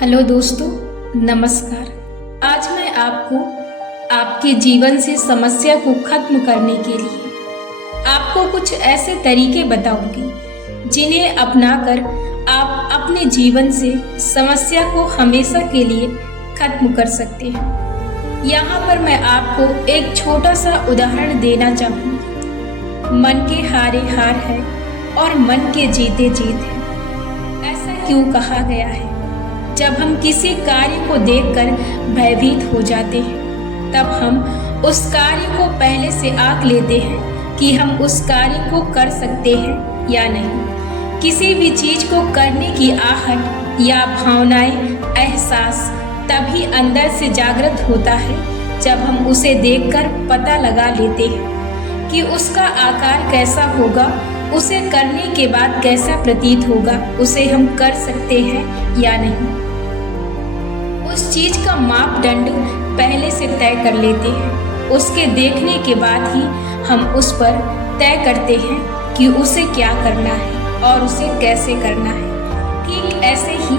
Hello दोस्तों, नमस्कार। आज मैं आपको आपके जीवन से समस्या को खत्म करने के लिए आपको कुछ ऐसे तरीके बताऊंगी जिन्हें अपनाकर आप अपने जीवन से समस्या को हमेशा के लिए खत्म कर सकते हैं। यहाँ पर मैं आपको एक छोटा सा उदाहरण देना चाहूँगी। मन के हारे हार है और मन के जीते जीत है। ऐसा क्यों कहा गया है? जब हम किसी कार्य को देखकर भयभीत हो जाते हैं, तब हम उस कार्य को पहले से आंक लेते हैं कि हम उस कार्य को कर सकते हैं या नहीं। किसी भी चीज को करने की आहट या भावनाएं, एहसास तभी अंदर से जागृत होता है जब हम उसे देखकर पता लगा लेते हैं कि उसका आकार कैसा होगा, उसे करने के बाद कैसा प्रतीत होगा, उसे हम कर सकते हैं या नहीं। उस चीज का मापदंड पहले से तय कर लेते हैं। उसके देखने के बाद ही हम उस पर तय करते हैं कि उसे क्या करना है और उसे कैसे करना है। ठीक ऐसे ही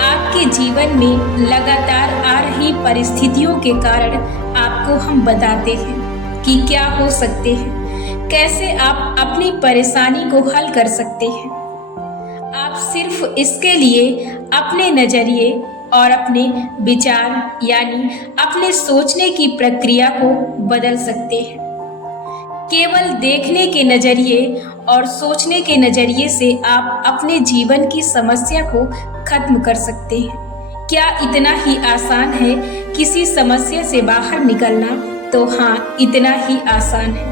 आपके जीवन में लगातार आ रही परिस्थितियों के कारण आपको हम बताते हैं कि क्या हो सकते हैं, कैसे आप अपनी परेशानी को हल कर सकते हैं। आप सिर्फ इसके लिए अपने नजरिए और अपने विचार यानी अपने सोचने की प्रक्रिया को बदल सकते हैं। केवल देखने के नजरिए और सोचने के नजरिए से आप अपने जीवन की समस्या को खत्म कर सकते हैं। क्या इतना ही आसान है किसी समस्या से बाहर निकलना? तो हाँ, इतना ही आसान है।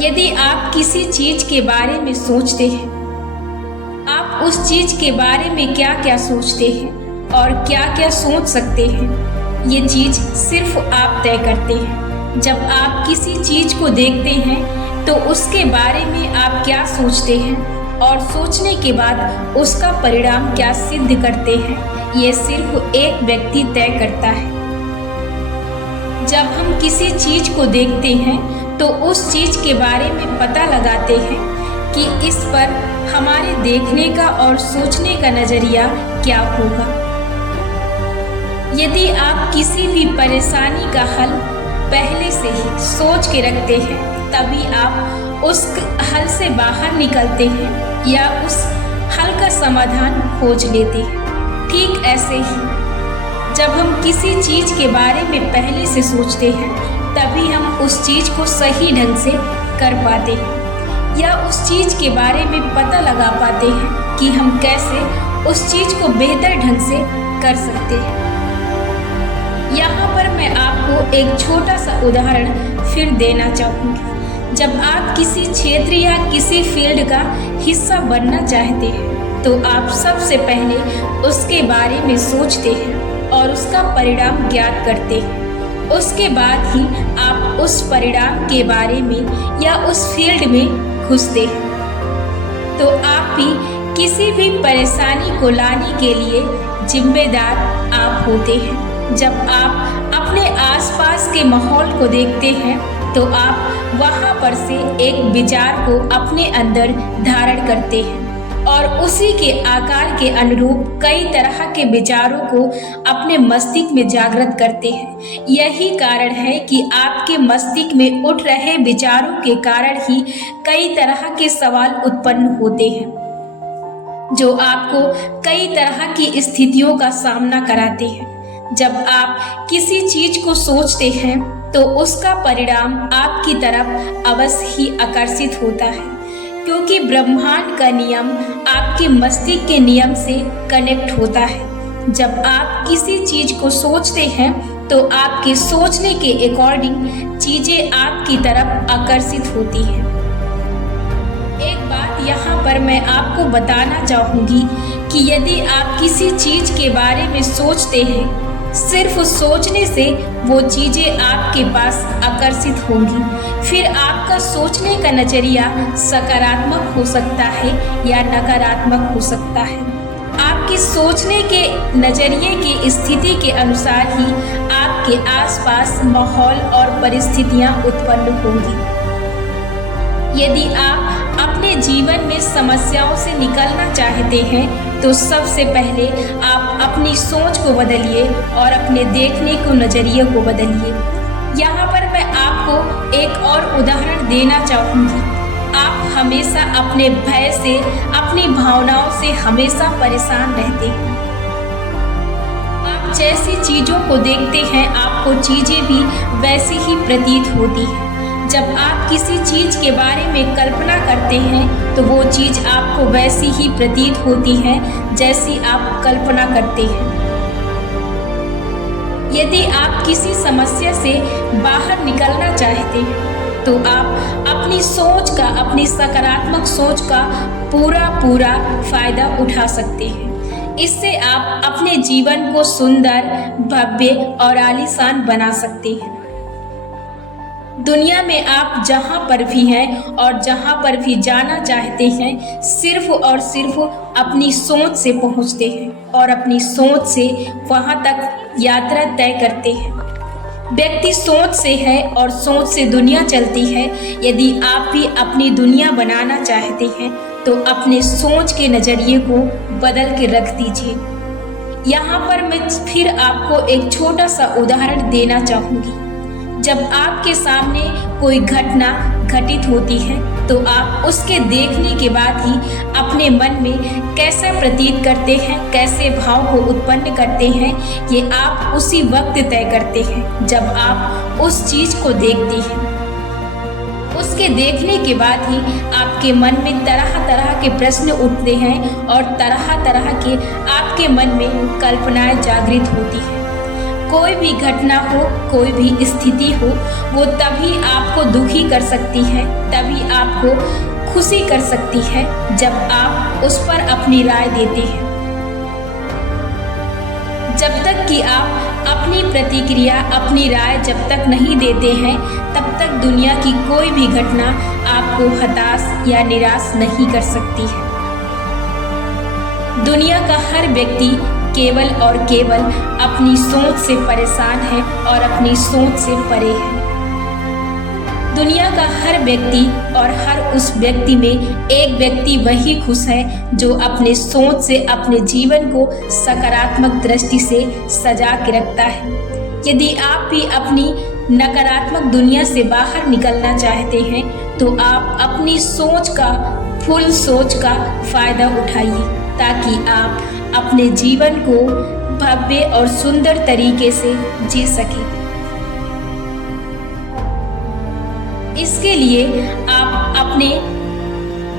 यदि आप किसी चीज के बारे में सोचते हैं, आप उस चीज के बारे में क्या क्या सोचते हैं और क्या क्या सोच सकते हैं, ये चीज सिर्फ आप तय करते हैं। जब आप किसी चीज को देखते हैं तो उसके बारे में आप क्या सोचते हैं और सोचने के बाद उसका परिणाम क्या सिद्ध करते हैं, ये सिर्फ एक व्यक्ति तय करता है। जब हम किसी चीज को देखते हैं तो उस चीज के बारे में पता लगाते हैं कि इस पर हमारे देखने का और सोचने का नजरिया क्या होगा। यदि आप किसी भी परेशानी का हल पहले से ही सोच के रखते हैं, तभी आप उस हल से बाहर निकलते हैं या उस हल का समाधान खोज लेते हैं। ठीक ऐसे ही जब हम किसी चीज के बारे में पहले से सोचते हैं, तभी हम उस चीज को सही ढंग से कर पाते हैं या उस चीज के बारे में पता लगा पाते हैं कि हम कैसे उस चीज को बेहतर ढंग से कर सकते हैं। यहाँ पर मैं आपको एक छोटा सा उदाहरण फिर देना चाहूँगी। जब आप किसी क्षेत्र या किसी फील्ड का हिस्सा बनना चाहते हैं, तो आप सबसे पहले उसके बारे में सोचते हैं और उसका परिणाम ज्ञात करते हैं। उसके बाद ही आप उस परिणाम के बारे में या उस फील्ड में घुसते हैं। तो आप भी किसी भी परेशानी को लाने के लिए जिम्मेदार आप होते हैं। जब आप अपने आसपास के माहौल को देखते हैं, तो आप वहां पर से एक विचार को अपने अंदर धारण करते हैं और उसी के आकार के अनुरूप कई तरह के विचारों को अपने मस्तिष्क में जागृत करते हैं। यही कारण है कि आपके मस्तिष्क में उठ रहे विचारों के कारण ही कई तरह के सवाल उत्पन्न होते हैं, जो आपको कई तरह की स्थितियों का सामना कराते हैं। जब आप किसी चीज को सोचते हैं, तो उसका परिणाम आपकी तरफ अवश्य ही आकर्षित होता है, क्योंकि ब्रह्मांड का नियम आपके मस्तिष्क के नियम से कनेक्ट होता है। जब आप किसी चीज को सोचते हैं, तो आपके सोचने के अकॉर्डिंग चीजें आपकी तरफ आकर्षित होती हैं। एक बात यहाँ पर मैं आपको बताना चाहूँगी कि यदि आप किसी चीज के बारे में सोचते हैं, सिर्फ सोचने से वो चीजें आपके पास आकर्षित होंगी। फिर आपका सोचने का नजरिया सकारात्मक हो सकता है या नकारात्मक हो सकता है। आपके सोचने के नजरिए की स्थिति के अनुसार ही आपके आसपास माहौल और परिस्थितियां उत्पन्न होंगी। यदि आप अपने जीवन में समस्याओं से निकलना चाहते हैं, तो सबसे पहले आप अपनी सोच को बदलिए और अपने देखने को नजरिए को बदलिए। यहाँ पर मैं आपको एक और उदाहरण देना चाहूँगी। आप हमेशा अपने भय से, अपनी भावनाओं से हमेशा परेशान रहते हैं। आप जैसी चीजों को देखते हैं, आपको चीजें भी वैसी ही प्रतीत होती हैं। जब आप किसी चीज के बारे में कल्पना करते हैं तो वो चीज आपको वैसी ही प्रतीत होती है जैसी आप कल्पना करते हैं। यदि आप किसी समस्या से बाहर निकलना चाहते हैं तो आप अपनी सोच का, अपनी सकारात्मक सोच का पूरा फायदा उठा सकते हैं। इससे आप अपने जीवन को सुंदर, भव्य और आलीशान बना सकते हैं। दुनिया में आप जहाँ पर भी हैं और जहाँ पर भी जाना चाहते हैं, सिर्फ और सिर्फ अपनी सोच से पहुँचते हैं और अपनी सोच से वहाँ तक यात्रा तय करते हैं। व्यक्ति सोच से है और सोच से दुनिया चलती है। यदि आप भी अपनी दुनिया बनाना चाहते हैं तो अपने सोच के नज़रिए को बदल के रख दीजिए। यहाँ पर मैं फिर आपको एक छोटा सा उदाहरण देना चाहूँगी। जब आपके सामने कोई घटना घटित होती है तो आप उसके देखने के बाद ही अपने मन में कैसा प्रतीत करते हैं, कैसे भाव को उत्पन्न करते हैं, ये आप उसी वक्त तय करते हैं जब आप उस चीज को देखते हैं। उसके देखने के बाद ही आपके मन में तरह तरह के प्रश्न उठते हैं और तरह तरह के आपके मन में कल्पनाएं जागृत होती हैं। कोई भी घटना हो, कोई भी स्थिति हो, वो तभी आपको दुखी कर सकती है, तभी आपको खुशी कर सकती है जब आप उस पर अपनी राय देते हैं। जब तक कि आप अपनी प्रतिक्रिया, अपनी राय जब तक नहीं देते हैं, तब तक दुनिया की कोई भी घटना आपको हताश या निराश नहीं कर सकती है। दुनिया का हर व्यक्ति केवल और केवल अपनी सोच से परेशान है और अपनी सोच से परे है। दुनिया का हर व्यक्ति और हर उस व्यक्ति में एक व्यक्ति वही खुश है जो अपने सोच से अपने जीवन को सकारात्मक दृष्टि से सजा के रखता है। यदि आप भी अपनी नकारात्मक दुनिया से बाहर निकलना चाहते हैं तो आप अपनी सोच का, फुल सोच का फायदा उठाइए ताकि आप अपने जीवन को भव्य और सुंदर तरीके से जी सकें। इसके लिए आप अपने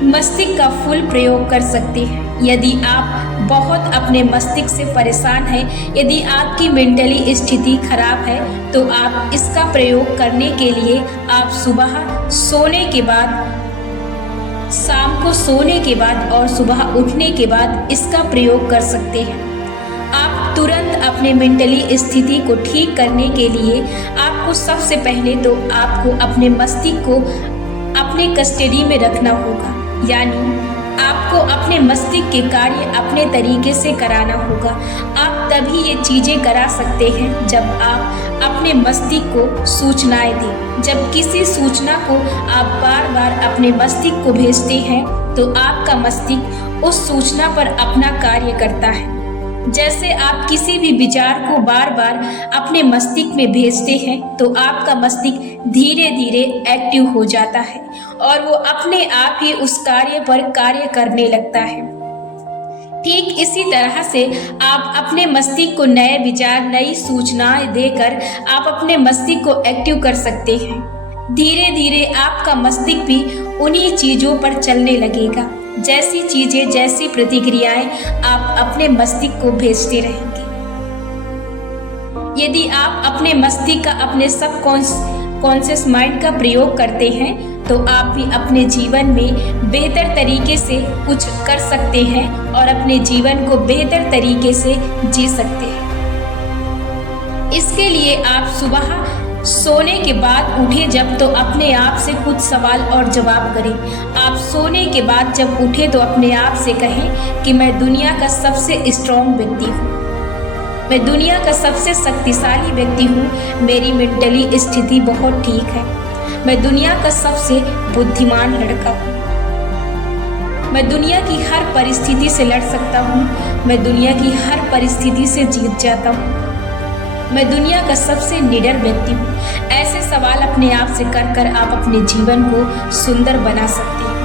मस्तिष्क का फुल प्रयोग कर सकते हैं। यदि आप बहुत अपने मस्तिष्क से परेशान हैं, यदि आपकी मेंटली स्थिति खराब है, तो आप इसका प्रयोग करने के लिए आप सुबह सोने के बाद, शाम को सोने के बाद और सुबह उठने के बाद इसका प्रयोग कर सकते हैं। आप तुरंत अपने मेंटली स्थिति को ठीक करने के लिए आपको सबसे पहले तो आपको अपने मस्तिष्क को अपने कस्टडी में रखना होगा, यानी आपको अपने मस्तिष्क के कार्य अपने तरीके से कराना होगा। आप तभी ये चीज़ें करा सकते हैं जब आप अपने मस्तिष्क को सूचनाएं दें। जब किसी सूचना को आप बार बार अपने मस्तिष्क को भेजते हैं तो आपका मस्तिष्क उस सूचना पर अपना कार्य करता है। जैसे आप किसी भी विचार को बार बार अपने मस्तिष्क में भेजते हैं तो आपका मस्तिष्क धीरे धीरे एक्टिव हो जाता है और वो अपने आप ही उस कार्य पर कार्य करने लगता है। ठीक इसी तरह से आप अपने मस्तिष्क को नए विचार, नई सूचनाएं देकर आप अपने मस्तिष्क को एक्टिव कर सकते हैं। धीरे धीरे आपका मस्तिष्क भी उन्हीं चीजों पर चलने लगेगा। जैसी चीजें, जैसी प्रतिक्रियाएं आप अपने मस्तिष्क को भेजते रहेंगे। यदि आप अपने मस्तिष्क का, अपने सबकॉन्शियस माइंड का प्रयोग करते हैं तो आप भी अपने जीवन में बेहतर तरीके से कुछ कर सकते हैं और अपने जीवन को बेहतर तरीके से जी सकते हैं। इसके लिए आप सुबह सोने के बाद उठे जब तो अपने आप से कुछ सवाल और जवाब करें। आप सोने के बाद जब उठे तो अपने आप से कहें कि मैं दुनिया का सबसे स्ट्रॉन्ग व्यक्ति हूँ, मैं दुनिया का सबसे शक्तिशाली व्यक्ति हूँ, मेरी मेंटली स्थिति बहुत ठीक है, मैं दुनिया का सबसे बुद्धिमान लड़का हूँ। मैं दुनिया की हर परिस्थिति से लड़ सकता हूँ। मैं दुनिया की हर परिस्थिति से जीत जाता हूँ। मैं दुनिया का सबसे निडर व्यक्ति हूँ। ऐसे सवाल अपने आप से कर कर आप अपने जीवन को सुंदर बना सकते हैं।